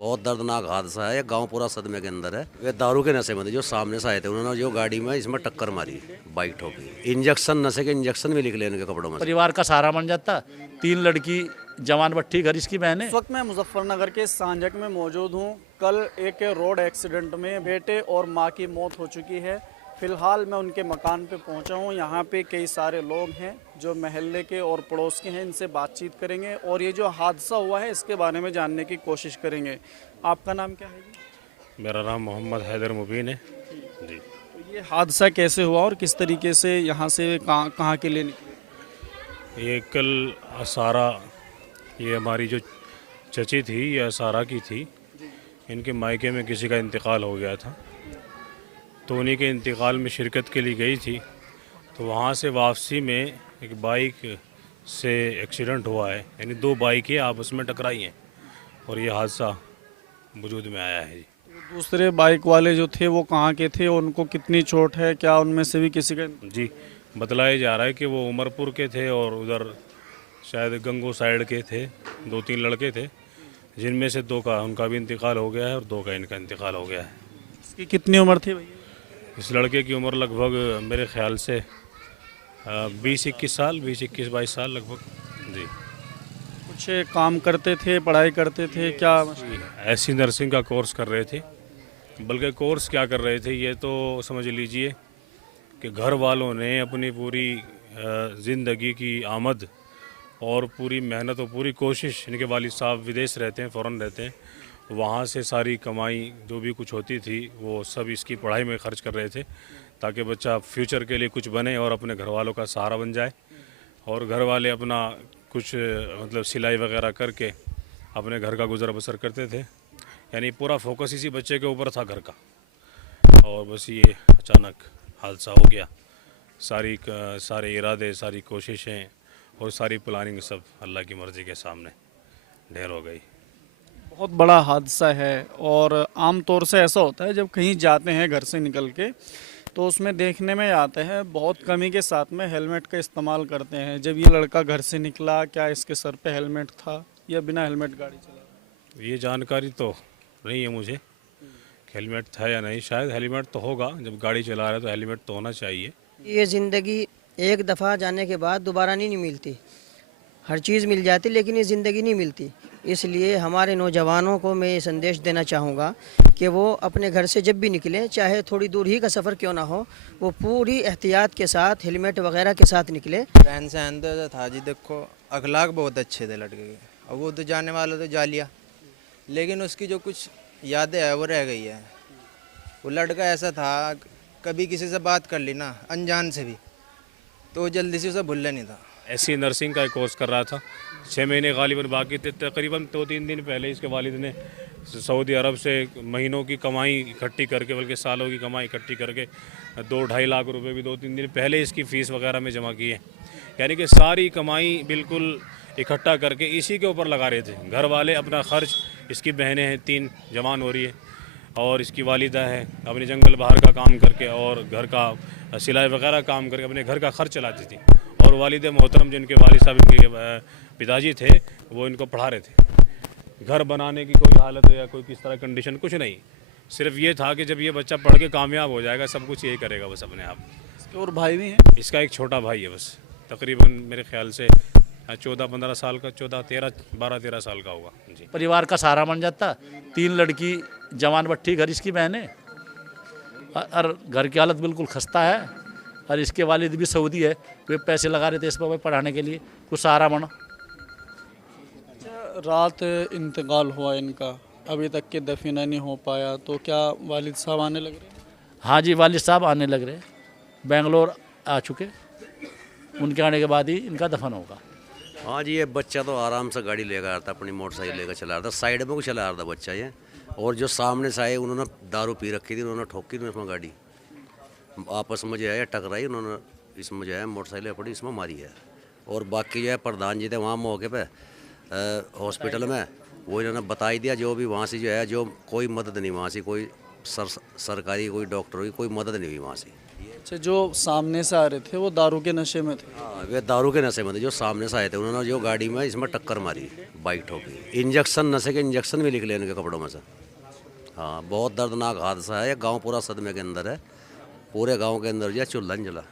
बहुत दर्दनाक हादसा है। ये गांव पूरा सदमे के अंदर है। वे दारू के नशे में थे जो सामने से आए थे। उन्होंने जो गाड़ी में इसमें टक्कर मारी बाइक ठोकी। इंजेक्शन, नशे के इंजेक्शन भी निकले इनके कपड़ों में से। परिवार का सहारा बन जाता। 3 लड़की, जवान भट्टी घर इसकी बहन है। इस वक्त मैं मुजफ्फरनगर के सांजक में मौजूद हूँ। कल एक रोड एक्सीडेंट में बेटे और मां की मौत हो चुकी है। फिलहाल मैं उनके मकान पे पहुंचा हूं। यहाँ पे कई सारे लोग हैं जो महल्ले के और पड़ोस के हैं। इनसे बातचीत करेंगे और ये जो हादसा हुआ है इसके बारे में जानने की कोशिश करेंगे। आपका नाम क्या है जी? मेरा नाम मोहम्मद हैदर मुबीन है जी। तो ये हादसा कैसे हुआ और किस तरीके से यहाँ से कहाँ के लिए निकले? ये कल असारा, ये हमारी जो चची थी ये असारा की थी। इनके मायके में किसी का इंतकाल हो गया था, तो उन्हीं के इंतकाल में शिरकत के लिए गई थी। तो वहाँ से वापसी में एक बाइक से एक्सीडेंट हुआ है, यानी 2 बाइकें आपस में टकराई हैं और ये हादसा वजूद में आया है जी। दूसरे बाइक वाले जो थे वो कहाँ के थे? उनको कितनी चोट है? क्या उनमें से भी किसी का? जी, बतलाया जा रहा है कि वो उमरपुर के थे और उधर शायद गंगो साइड के थे। 2-3 लड़के थे, जिनमें से 2 का उनका भी इंतकाल हो गया है और 2 का इनका इंतकाल हो गया है। इसकी कितनी उम्र थी भैया? इस लड़के की उम्र लगभग मेरे ख्याल से 20-21 साल, 20-21-22 साल लगभग जी। कुछ काम करते थे, पढ़ाई करते थे क्या? ऐसी नर्सिंग का कोर्स कर रहे थे। बल्कि कोर्स क्या कर रहे थे ये तो समझ लीजिए कि घर वालों ने अपनी पूरी ज़िंदगी की आमद और पूरी मेहनत और पूरी कोशिश, इनके वालिद साहब विदेश रहते हैं, फ़ौरन रहते हैं, वहाँ से सारी कमाई जो भी कुछ होती थी वो सब इसकी पढ़ाई में खर्च कर रहे थे, ताकि बच्चा फ्यूचर के लिए कुछ बने और अपने घर वालों का सहारा बन जाए। और घर वाले अपना कुछ मतलब सिलाई वगैरह करके अपने घर का गुजर बसर करते थे। यानी पूरा फोकस इसी बच्चे के ऊपर था घर का, और बस ये अचानक हादसा हो गया। सारे इरादे, सारी कोशिशें और सारी प्लानिंग सब अल्लाह की मर्ज़ी के सामने ढेर हो गई। बहुत बड़ा हादसा है। और आम तौर से ऐसा होता है जब कहीं जाते हैं घर से निकल के, तो उसमें देखने में आता है बहुत कमी के साथ में हेलमेट का इस्तेमाल करते हैं। जब ये लड़का घर से निकला, क्या इसके सर पे हेलमेट था या बिना हेलमेट गाड़ी चला? ये जानकारी तो नहीं है मुझे कि हेलमेट था या नहीं। शायद हेलमेट तो होगा, जब गाड़ी चला रहा है तो हेलमेट तो होना चाहिए। ये ज़िंदगी एक दफ़ा जाने के बाद दोबारा नहीं मिलती। हर चीज़ मिल जाती लेकिन ये ज़िंदगी नहीं मिलती। इसलिए हमारे नौजवानों को मैं ये संदेश देना चाहूँगा कि वो अपने घर से जब भी निकलें, चाहे थोड़ी दूर ही का सफ़र क्यों ना हो, वो पूरी एहतियात के साथ हेलमेट वगैरह के साथ निकले। रहन सहन तो था जी, देखो अखलाक बहुत अच्छे थे लड़के के। अब वो तो जाने वाला तो जा लिया, लेकिन उसकी जो कुछ यादें है वो रह गई है। वो लड़का ऐसा था, कभी किसी से बात कर ली ना अनजान से भी, तो जल्दी से उसे भूलना नहीं था। ऐसी नर्सिंग का एक कोर्स कर रहा था। 6 महीने गालिबन बाकी थे। तकरीबन 2-3 दिन पहले इसके वालिद ने सऊदी अरब से महीनों की कमाई इकट्ठी करके, बल्कि सालों की कमाई इकट्ठी करके 2-2.5 लाख रुपए भी 2-3 दिन पहले इसकी फ़ीस वगैरह में जमा की है। यानी कि सारी कमाई बिल्कुल इकट्ठा करके इसी के ऊपर लगा रहे थे। घर वाले अपना खर्च, इसकी बहनें हैं 3 जवान हो रही है, और इसकी वालिदा है अपने जंगल बाहर का काम करके और घर का सिलाई वगैरह काम करके अपने घर का खर्च चलाती थी। और वालिद मोहतरम जिनके वालिद साहब इनके पिताजी थे, वो इनको पढ़ा रहे थे। घर बनाने की कोई हालत या कोई किस तरह कंडीशन कुछ नहीं, सिर्फ ये था कि जब ये बच्चा पढ़ के कामयाब हो जाएगा सब कुछ यही करेगा बस अपने आप। इसके और भाई भी हैं? इसका एक छोटा भाई है बस, तकरीबन मेरे ख्याल से 14-15 साल का, 12-13 साल का होगा जी। परिवार का सहारा बन जाता। 3 लड़की, जवान भट्टी घर इसकी बहन है। और घर की हालत बिल्कुल खस्ता है। और इसके वालिद भी सऊदी है, वे पैसे लगा रहे थे इस पर पढ़ाने के लिए, कुछ सहारा बना। रात इंतकाल हुआ इनका, अभी तक के दफीना नहीं हो पाया, तो क्या वालिद साहब आने लग रहे? हाँ जी, वालिद साहब आने लग रहे, बेंगलोर आ चुके। उनके आने के बाद ही इनका दफन होगा। हाँ जी, ये बच्चा तो आराम से गाड़ी लेकर आ रहा था, अपनी मोटरसाइकिल लेकर चला रहा था, साइड में को चला रहा था बच्चा ये। और जो सामने से आए उन्होंने दारू पी रखी थी, उन्होंने ठोकी उसमें गाड़ी, आपस में जो है टकराई, उन्होंने इसमें जो है मोटरसाइकिल पड़ी, इसमें मारी है। और बाकी जो है प्रधान जी थे वहाँ मौके पे हॉस्पिटल में, वो इन्होंने बता ही दिया। जो भी वहाँ से जो है, जो कोई मदद नहीं वहाँ से, कोई सरकारी कोई डॉक्टर की कोई मदद नहीं हुई वहाँ से। अच्छा, जो सामने से आ रहे थे वो दारू के नशे में थे। हाँ, वे दारू के नशे में थे। जो सामने से आए थे उन्होंने जो गाड़ी में इसमें टक्कर मारी, बाइक ठोकी। इंजेक्शन, नशे के इंजेक्शन भी निकले इनके कपड़ों में से। हाँ, बहुत दर्दनाक हादसा है। ये गांव पूरा सदमे के अंदर है। पूरे गांव के अंदर जो चूल्हा नहीं जला।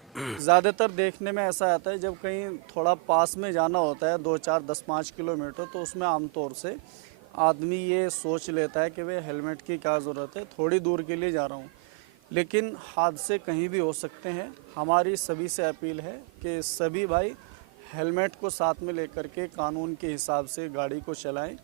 ज़्यादातर देखने में ऐसा आता है जब कहीं थोड़ा पास में जाना होता है 2, 4, 10, 5 किलोमीटर, तो उसमें आमतौर से आदमी ये सोच लेता है कि वे हेलमेट की क्या ज़रूरत है, थोड़ी दूर के लिए जा रहा हूँ। लेकिन हादसे कहीं भी हो सकते हैं। हमारी सभी से अपील है कि सभी भाई हेलमेट को साथ में लेकर के कानून के हिसाब से गाड़ी को चलाएं।